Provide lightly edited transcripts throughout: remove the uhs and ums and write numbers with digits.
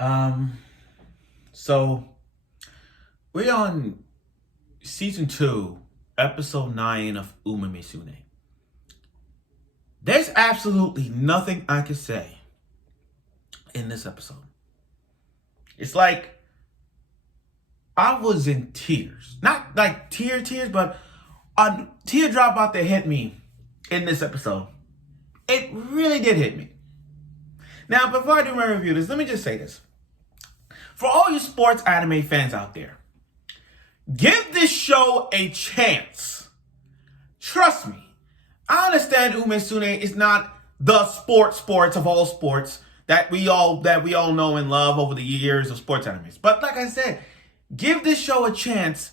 Um, so we're on season 2, episode 9 of Umamusume. There's absolutely nothing I can say in this episode. It's like I was in tears. Not like tears, but a teardrop about to hit me in this episode. It really did hit me. Now, before I do my review of this, let me just say this. For all you sports anime fans out there, give this show a chance. Trust me. I understand Umamusume is not the sports of all sports that we all know and love over the years of sports animes. But like I said, give this show a chance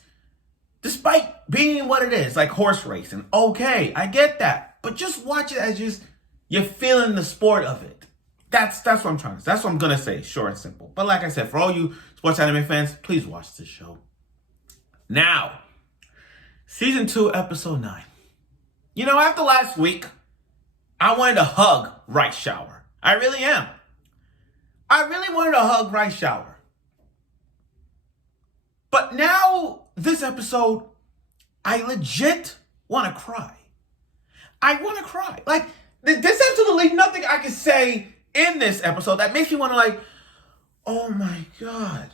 despite being what it is, like horse racing. Okay, I get that. But just watch it as just you're feeling the sport of it. That's what I'm trying to say. That's what I'm going to say, short and simple. But like I said, for all you sports anime fans, please watch this show. Now, season 2, episode 9. You know, after last week, I wanted to hug Right Shower. I really am. I really wanted to hug Right Shower. But now, this episode, I legit want to cry. I want to cry. Like, there's absolutely nothing I can say in this episode that makes me want to like, oh my God.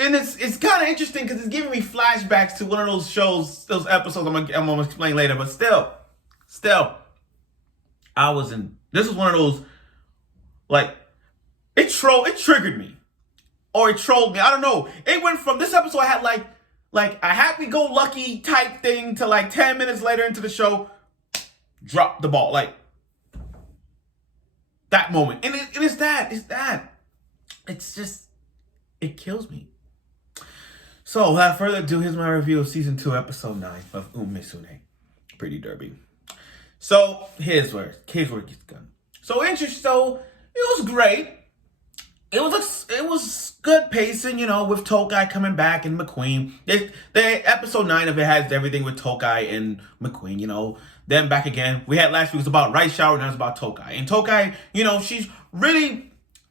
And it's kind of interesting because it's giving me flashbacks to one of those shows, those episodes I'm gonna explain later. But still, this was one of those, like, it triggered me. Or it trolled me. I don't know. It went from this episode I had like a happy-go-lucky type thing to like 10 minutes later into the show, drop the ball. Like, that moment. And it's that. It's just, it kills me. So, without further ado, here's my review of Season 2, Episode 9 of Umamusume. Pretty derby. So, here's where it gets done. So, it was great. It was good pacing, you know, with Tokai coming back and McQueen. The episode 9 of it has everything with Tokai and McQueen, you know. Then back again. We had last week was about Right Shower, now it's about Tokai. And Tokai, you know, she's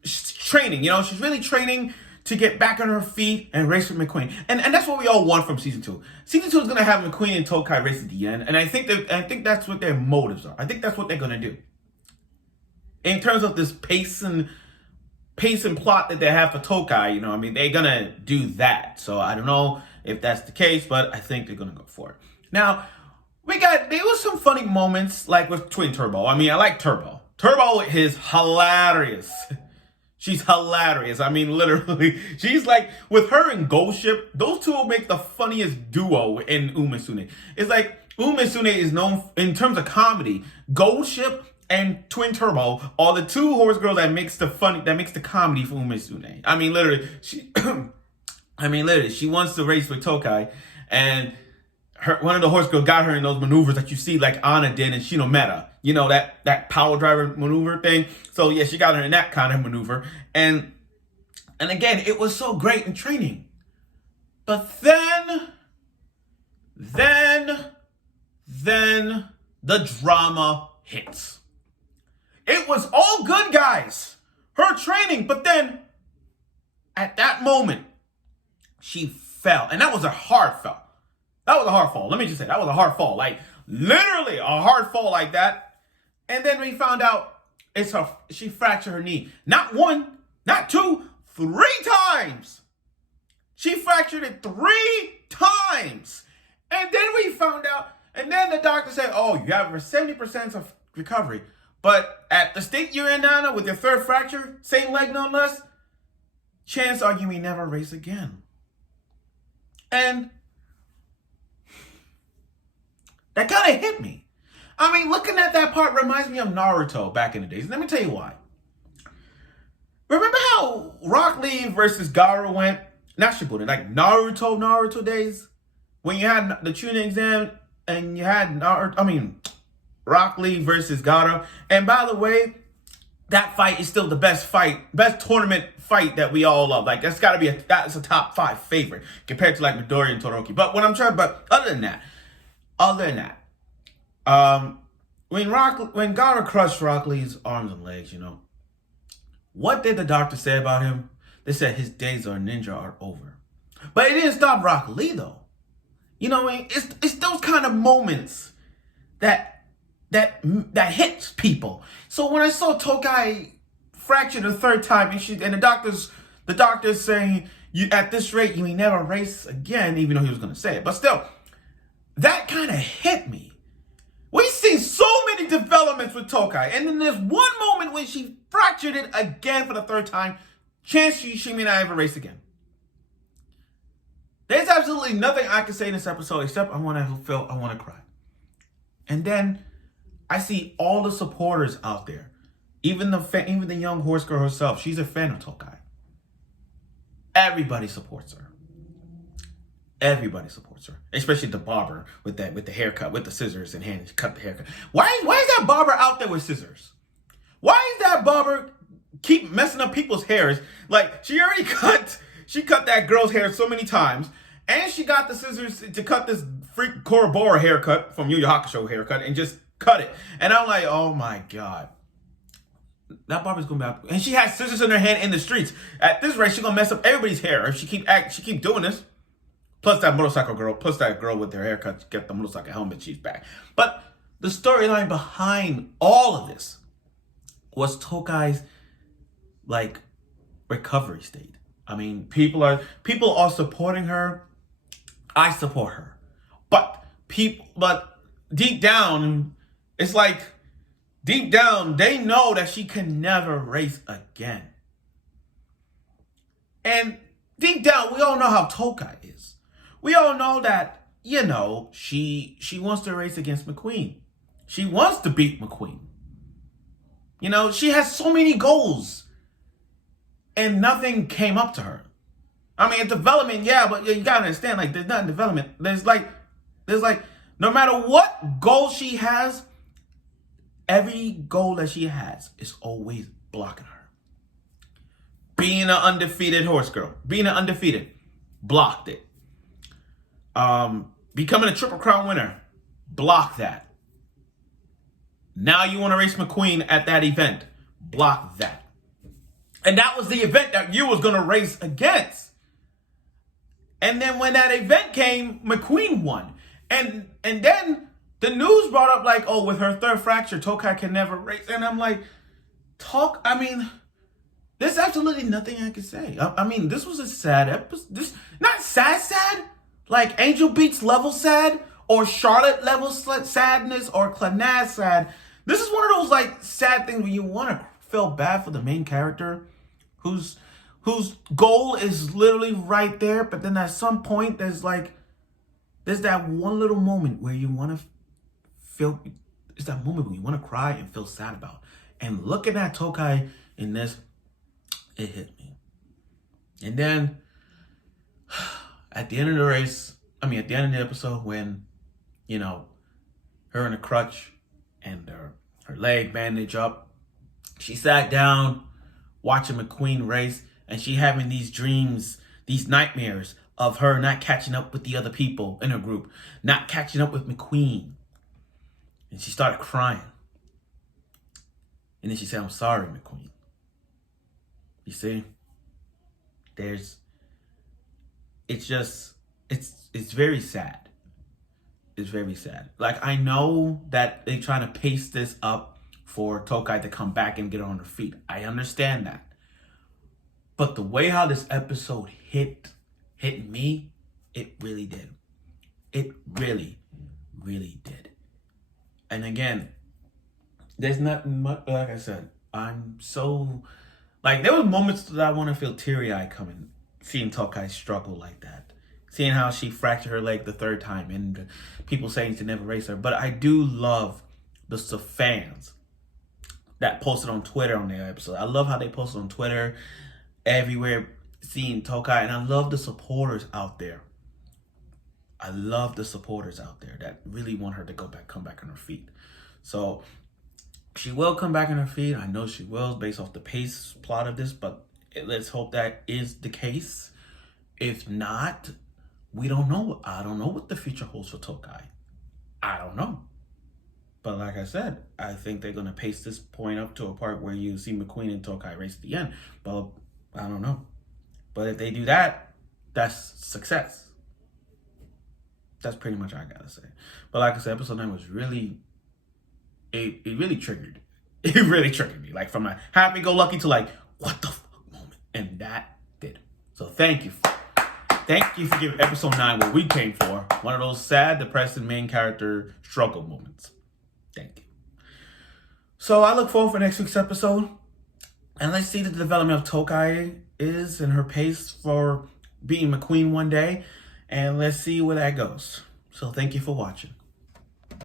training, you know, she's really training to get back on her feet and race with McQueen. And that's what we all want from season 2. Season 2 is gonna have McQueen and Tokai race at the end, and I think that's what their motives are. I think that's what they're gonna do. In terms of this pace and plot that they have for Tokai, you know, I mean, they're gonna do that. So I don't know if that's the case, but I think they're gonna go for it. Now, there was some funny moments, like with Twin Turbo. I mean, I like Turbo. Turbo is hilarious. She's hilarious. I mean, literally, she's like, with her and Ghost Ship, those two will make the funniest duo in Umamusume. It's like, Umamusume is known, in terms of comedy, Ghost Ship and Twin Turbo are the two horse girls that makes the comedy for Umamusume. I mean, literally, she wants to race with Tokai, and one of the horse girls got her in those maneuvers that you see like Anna did in Shinometa. You know, that power driver maneuver thing. So yeah, she got her in that kind of maneuver. And again, it was so great in training. But then the drama hits. It was all good, guys. Her training, but then at that moment, she fell. And that was a hard fall. That was a hard fall. Let me just say, that was a hard fall. Like, literally a hard fall like that. And then we found out she fractured her knee. Not one, not two, 3 times. She fractured it 3 times. And then we found out, and then the doctor said, oh, you have 70% of recovery. But at the state you're in now, with your 3rd fracture, same leg no less, chances are you may never race again. And that kind of hit me. I mean, looking at that part reminds me of Naruto back in the days. Let me tell you why. Remember how Rock Lee versus Gaara went? Not Shippuden, like Naruto days? When you had the Chunin exam and you had Rock Lee versus Gaara. And by the way, that fight is still the best tournament fight that we all love. Like, that's a top 5 favorite compared to like Midori and Todoroki. But other than that, when Gaara crushed Rock Lee's arms and legs, you know, what did the doctor say about him? they said his days of ninja are over. But it didn't stop Rock Lee though. You know what I mean? It's those kind of moments that hits people. So when I saw Tokai fracture the third time, and the doctor's saying, you at this rate you may never race again, even though he was gonna say it. But still, that kind of hit me. We've seen so many developments with Tokai, and then there's one moment when she fractured it again for the third time. Chance she may not ever race again. There's absolutely nothing I can say in this episode except I want to cry. And then I see all the supporters out there, even the young horse girl herself. She's a fan of Tokai. Everybody supports her. Everybody supports her, especially the barber with the haircut, with the scissors in hand to cut the haircut. Why is that barber out there with scissors? Why is that barber keep messing up people's hairs? Like, she cut that girl's hair so many times, and she got the scissors to cut this freak Korobora haircut from Yu Yu Hakusho haircut and just cut it. And I'm like, oh my God. That barber's gonna be out. And she has scissors in her hand in the streets. At this rate, she's gonna mess up everybody's hair if she keep doing this. Plus that motorcycle girl, plus that girl with her haircut, get the motorcycle helmet, she's back. But the storyline behind all of this was Tokai's recovery state. I mean, people are supporting her. I support her. But deep down, it's like deep down, they know that she can never race again. And deep down, we all know how Tokai is. We all know that, she wants to race against McQueen. She wants to beat McQueen. She has so many goals. And nothing came up to her. I mean, development, yeah, but you gotta understand, there's not development. There's no matter what goal she has, every goal that she has is always blocking her. Being an undefeated horse girl, blocked it. Becoming a Triple Crown winner, block that. Now you want to race McQueen at that event, block that. And that was the event that you was going to race against. And then when that event came, McQueen won. And then the news brought up with her third fracture, Tokai can never race. And I'm like, there's absolutely nothing I can say. I mean, this was a sad episode. Not sad, like Angel Beats level sad, or Charlotte level sadness, or Clannad sad. This is one of those sad things where you want to feel bad for the main character, whose goal is literally right there, but then at some point there's that one little moment where you want to feel. It's that moment when you want to cry and feel sad about. And looking at Tokai in this, it hit me. And then at the end of the episode, when, her in a crutch and her leg bandaged up, she sat down watching McQueen race, and she having these dreams, these nightmares of her not catching up with the other people in her group, not catching up with McQueen. And she started crying. And then she said, I'm sorry, McQueen. You see? It's very sad. It's very sad. I know that they're trying to pace this up for Tokai to come back and get on her feet. I understand that. But the way how this episode hit me, it really did. It really, really did. And again, there's not much, like I said, I'm so, there were moments that I want to feel teary-eyed coming, seeing Tokai struggle like that. Seeing how she fractured her leg the third time and people saying to never race her. But I do love the fans that posted on Twitter on their episode. I love how they posted on Twitter, everywhere, seeing Tokai. And I love the supporters out there. I love the supporters out there that really want her to come back on her feet. So she will come back on her feet. I know she will, based off the pace plot of this, but let's hope that is the case. If not, we don't know. I don't know what the future holds for Tokai. I don't know. But like I said, I think they're going to pace this point up to a part where you see McQueen and Tokai race at the end. But I don't know. But if they do that, that's success. That's pretty much all I gotta say. But like I said, episode 9 was really, it really triggered. It really triggered me. Like from a happy-go-lucky to like, what the fuck moment. And that did. So thank you. Thank you for giving episode 9 what we came for. One of those sad, depressing main character struggle moments. Thank you. So I look forward for next week's episode. And let's see the development of Tokai is and her pace for being McQueen one day. And let's see where that goes. So thank you for watching.